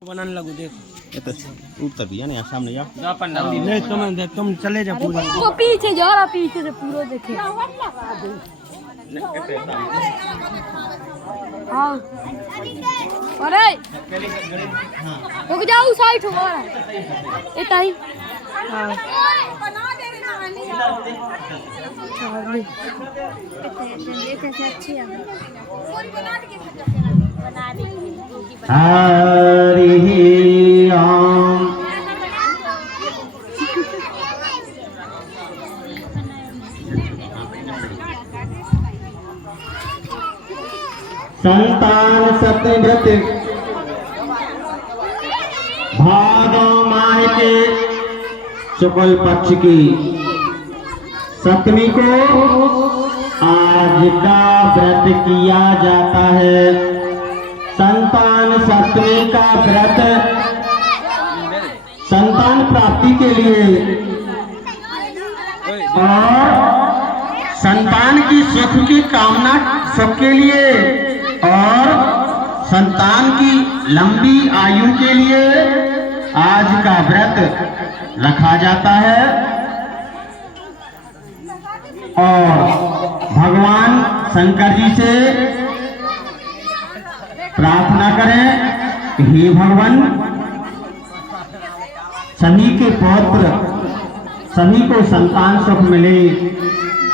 बनाने लगो देखो ये तो उत्तर भी है ना सामने जा नहीं तुम चले जाओ पूरा वो पीछे जा रहा पीछे से पूरा देखे हाँ अरे रुक जाओ साइड हो रहा है इतना ही हाँ हरि ओम। संतान सत्यव्रत भादो माह के शुक्ल पक्ष की सप्तमी को आज का व्रत किया जाता है। संतान सप्तमी का व्रत संतान प्राप्ति के लिए और संतान की सुख की कामना सबके लिए और संतान की लंबी आयु के लिए आज का व्रत रखा जाता है। और भगवान शंकर जी से प्रार्थना करें, हे भगवान सभी के पौत्र सभी को संतान सुख मिले,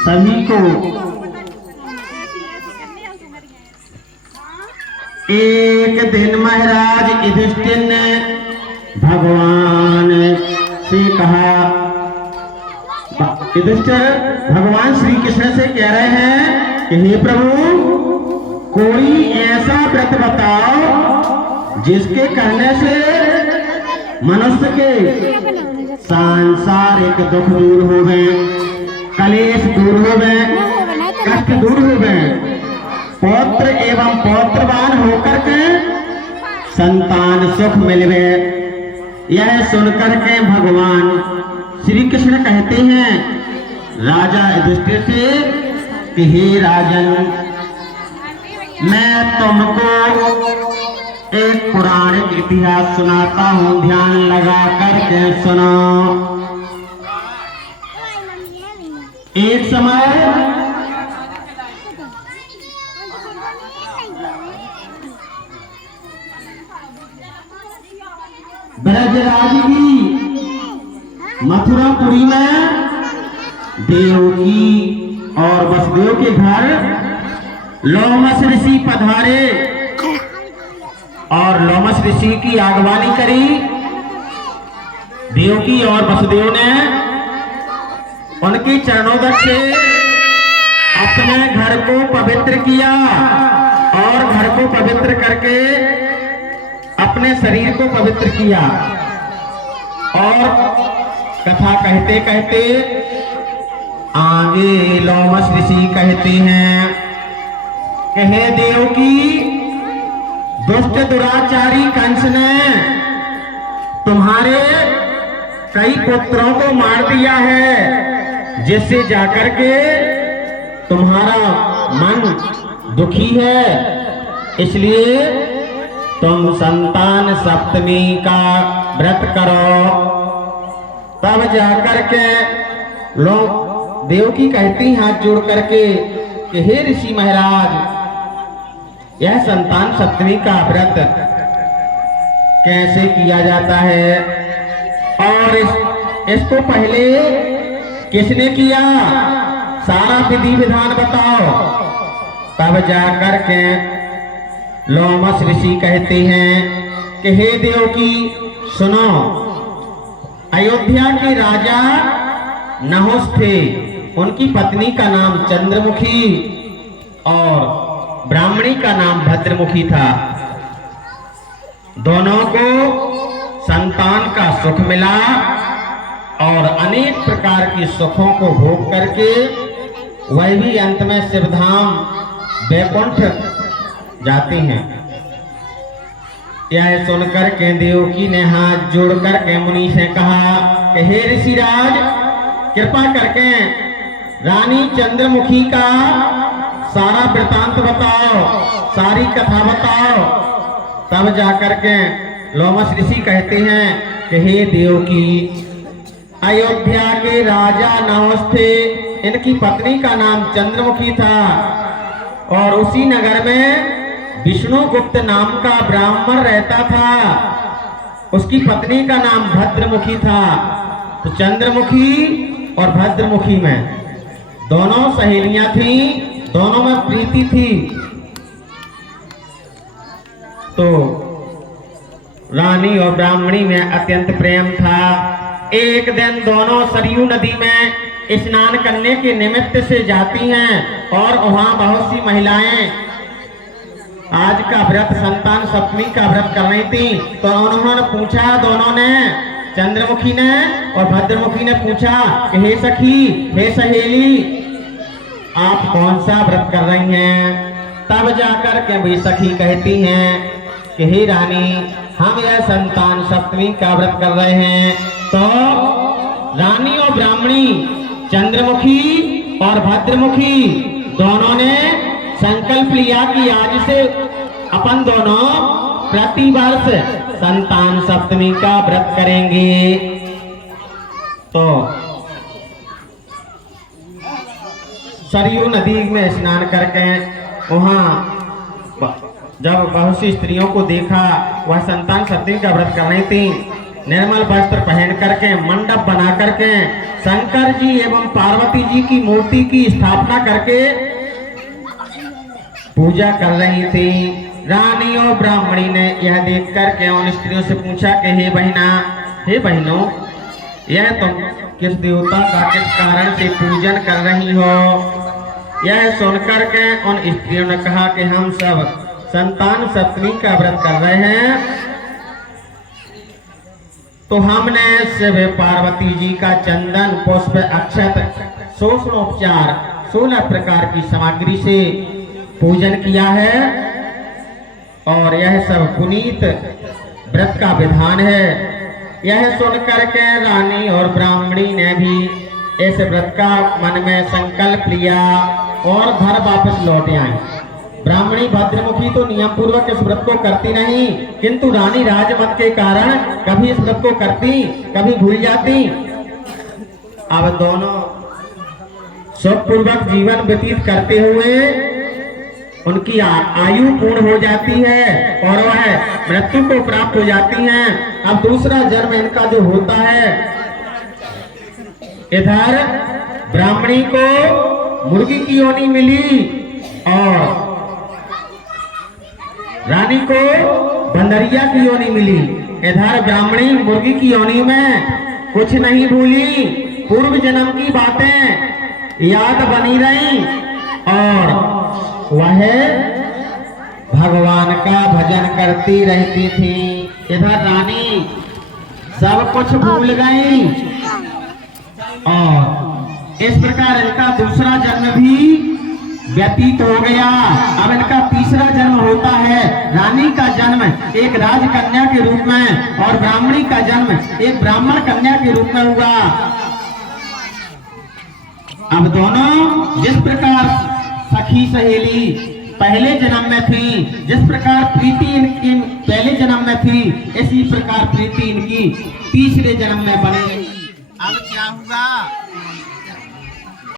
सभी को एक दिन महाराज युधिष्ठिर ने भगवान से कहा, युधिष्ठिर भगवान श्री कृष्ण से कह रहे हैं कि हे प्रभु कोई ऐसा व्रत बताओ जिसके करने से मनुष्य के सांसारिक दुख दूर हो गए, कलेश दूर हो गए, कष्ट दूर हो गए, पौत्र एवं पौत्रवान होकर के संतान सुख मिल गए। यह सुनकर के भगवान श्री कृष्ण कहते हैं राजा युधिष्ठिर से कि हे राजन, मैं तुमको एक पौराणिक इतिहास सुनाता हूँ, ध्यान लगा करके सुनो। एक समय ब्रजराज की मथुरापुरी में देवकी और वसुदेव के घर लोमस ऋषि पधारे और लोमस ऋषि की आगवानी करी। देवकी और वसुदेव ने उनकी चरणोदक से अपने घर को पवित्र किया और घर को पवित्र करके अपने शरीर को पवित्र किया। और कथा कहते कहते आगे लोमस ऋषि कहते हैं कि हे देवकी, दुष्ट दुराचारी कंस ने तुम्हारे कई पुत्रों को मार दिया है, जिससे जाकर के तुम्हारा मन दुखी है। इसलिए तुम संतान सप्तमी का व्रत करो। तब जाकर के लोग देवकी कहती हाथ जोड़ करके कि हे ऋषि महाराज, यह संतान सप्तमी का व्रत कैसे किया जाता है और इसको पहले किसने किया, सारा विधि विधान बताओ। तब जाकर के लोमस ऋषि कहते हैं कि हे देवकी सुनो, अयोध्या के राजा नहुष थे, उनकी पत्नी का नाम चंद्रमुखी और ब्राह्मणी का नाम भद्रमुखी था। दोनों को संतान का सुख मिला और अनेक प्रकार के सुखों को भोग करके वह भी अंत में शिवधाम वैकुंठ जाते हैं। यह सुनकर के देवकी ने हाथ जोड़कर के मुनि से कहा कि हे ऋषिराज, कृपा करके रानी चंद्रमुखी का सारा वृतांत बताओ, सारी कथा बताओ। तब जाकर के लोमस ऋषि कहते हैं कि हे देव की, अयोध्या के राजा नहुष थे, इनकी पत्नी का नाम चंद्रमुखी था और उसी नगर में विष्णुगुप्त नाम का ब्राह्मण रहता था, उसकी पत्नी का नाम भद्रमुखी था। तो चंद्रमुखी और भद्रमुखी में दोनों सहेलियां थीं, दोनों में प्रीति थी। तो रानी और ब्राह्मणी में अत्यंत प्रेम था। एक दिन दोनों सरयू नदी में स्नान करने के निमित्त से जाती हैं और वहां बहुत सी महिलाएं आज का व्रत संतान सप्तमी का व्रत कर रही थी। तो उन्होंने पूछा, दोनों ने, चंद्रमुखी ने और भद्रमुखी ने पूछा कि हे सखी, हे सहेली, आप कौन सा व्रत कर रही हैं? तब जाकर के वे सखी कहती हैं कि हे रानी, हम यह संतान सप्तमी का व्रत कर रहे हैं। तो रानी और ब्राह्मणी, चंद्रमुखी और भद्रमुखी दोनों ने संकल्प लिया कि आज से अपन दोनों प्रतिवर्ष संतान सप्तमी का व्रत करेंगे। तो सरयू नदी में स्नान करके वहां जब बहुत सी स्त्रियों को देखा, वह संतान सप्तमी का व्रत कर रही थी। निर्मल वस्त्र पहन करके, मंडप बना करके, शंकर जी एवं पार्वती जी की मूर्ति की स्थापना करके पूजा कर रही थी। रानी और ब्राह्मणी ने यह देख करके उन स्त्रियों से पूछा कि हे बहना, हे बहनों, यह तुम किस देवता का किस कारण से पूजन कर रही हो? यह सुनकर के उन स्त्रियों ने कहा कि हम सब संतान सप्तमी का व्रत कर रहे हैं, तो हमने शिव पार्वती जी का चंदन, पुष्प, अक्षत, षोडशोपचार 16 प्रकार की सामग्री से पूजन किया है और यह सब पुनीत व्रत का विधान है। यह सुनकर के रानी और ब्राह्मणी ने भी इस व्रत का मन में संकल्प लिया और घर वापस लौट आई। ब्राह्मणी भद्रमुखी तो नियम पूर्वक इस व्रत को करती नहीं, किंतु रानी राजमत के कारण कभी इस व्रत को करती, कभी भूल जाती। अब दोनों सुखपूर्वक जीवन व्यतीत करते हुए उनकी आयु पूर्ण हो जाती है और वह मृत्यु को प्राप्त हो जाती हैं। अब दूसरा जन्म इनका जो होता है, इधर ब्राह्मणी को मुर्गी की योनि मिली और रानी को बंदरिया की योनि मिली। इधर ब्राह्मणी मुर्गी की योनि में कुछ नहीं भूली, पूर्व जन्म की बातें याद बनी रही और वह भगवान का भजन करती रहती थी। इधर रानी सब कुछ भूल गई और इस प्रकार इनका दूसरा जन्म भी व्यतीत हो गया। अब इनका तीसरा जन्म होता है। रानी का जन्म एक राजकन्या के रूप में और ब्राह्मणी का जन्म एक ब्राह्मण कन्या के रूप में हुआ। अब दोनों जिस प्रकार सखी सहेली पहले जन्म में थी, जिस प्रकार प्रीति इनकी पहले जन्म में थी, इसी प्रकार प्रीति इनकी तीसरे जन्म में बनेगी। अब क्या हुआ?